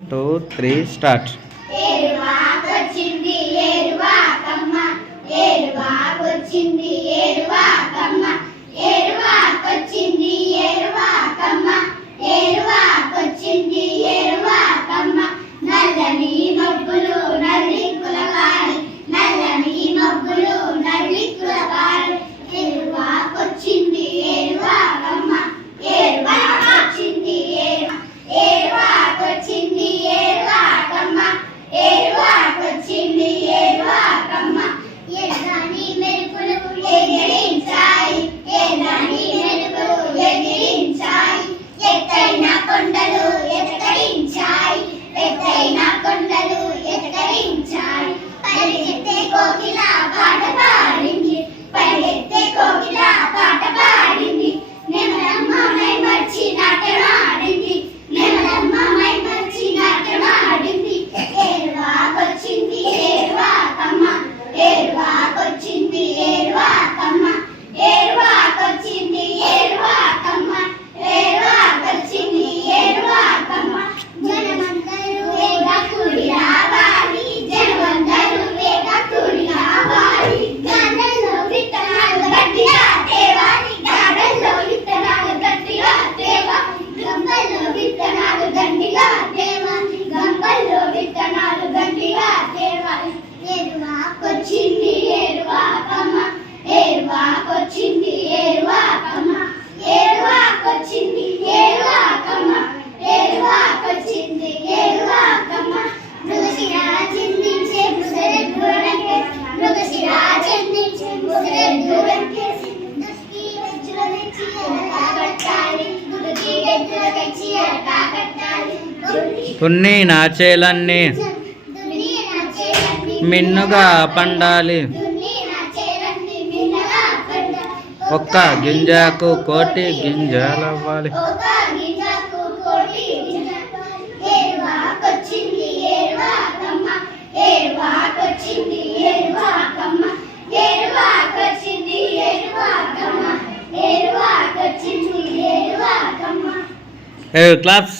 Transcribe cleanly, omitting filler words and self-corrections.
2, 3 start. ఏరువాకొచ్చింది ఏరువాకమ్మ, ఏరువాకొచ్చింది ఏరువాకమ్మ, ఏరువాకొచ్చింది ఏరువాకమ్మ, ఏరువాకొచ్చింది ఏరువాకమ్మ. నల్లని మబ్బులు నల్లిక్కుల కాని, నల్లని మబ్బులు నల్లిక్కుల కాని, ఏరువాకొచ్చింది ఏరువాకమ్మ, ఏరువాకొచ్చింది ఏరువాకొచ్చింది ఏరువాకమ్మ, ఏరువాకొచ్చింది ఏరువాకమ్మ. ఎర్రని మెరుపులు ఎగిరించాయి, ఎర్రని మెరుపులు ఎగిరించాయి, ఎత్తైన కొండలు ఎత్తరించాయి, ఎత్తైన కొండలు ఎత్తరించాయి. పరిగెత్తే కోకిల పాట పాడింది, పరిగెత్తే కోకిల పాట పాడింది, నెమలమ్మ మైమర్చి నాట్యమాడింది, నెమలమ్మ మైమర్చి నాట్యమాడింది. ఏరువాకొచ్చింది ఏరువాకమ్మ, ఏరువాకొచ్చింది ఏరువాకమ్మ, ఏరువాకొచ్చింది ఏరువాకమ్మ, ఏరువాకొచ్చింది ఏరువాకమ్మ. జనమందరూ వేగా కూడి రావాలి, జనమందరూ వేగా కూడి రావాలి, గాథల్లో విత్తనాలు గట్టిగా తేవాలి, గాథల్లో విత్తనాలు గట్టిగా తేవాలి, గంపల్లో విత్తనాలు గట్టిగా తేవాలి, గంపల్లో విత్తనాలు గట్టిగా తేవాలి. ఏరువాకొచ్చింది ఏరువాకమ్మ, ఏరువాకొచ్చింది ఏరువాకమ్మ, ఏరువాకొచ్చింది ఏరువాకమ్మ, ఏరువాకొచ్చింది ఏరువాకమ్మ. మృగశిర చిందించే మృగరెడ్డురంకే, మృగశిర చిందించే మృగరెడ్డురంకేసి, దుష్టి వెచ్చుల తెచ్చి ఎరకాగట్టాలి, దుడికి వెచ్చుల తెచ్చి ఎరకాగట్టాలి. దున్ని నాచేలన్నీ మిన్నుగా పండాలి, ఒక్క గింజకు కోటి గింజలవ్వాలి. ఏరువాకొచ్చింది ఏరువాకమ్మ, ఏరువాకొచ్చింది ఏరువాకమ్మ, ఏరువాకొచ్చింది ఏరువాకమ్మ, ఏరువాకొచ్చింది ఏరువాకమ్మ. క్లాప్స్.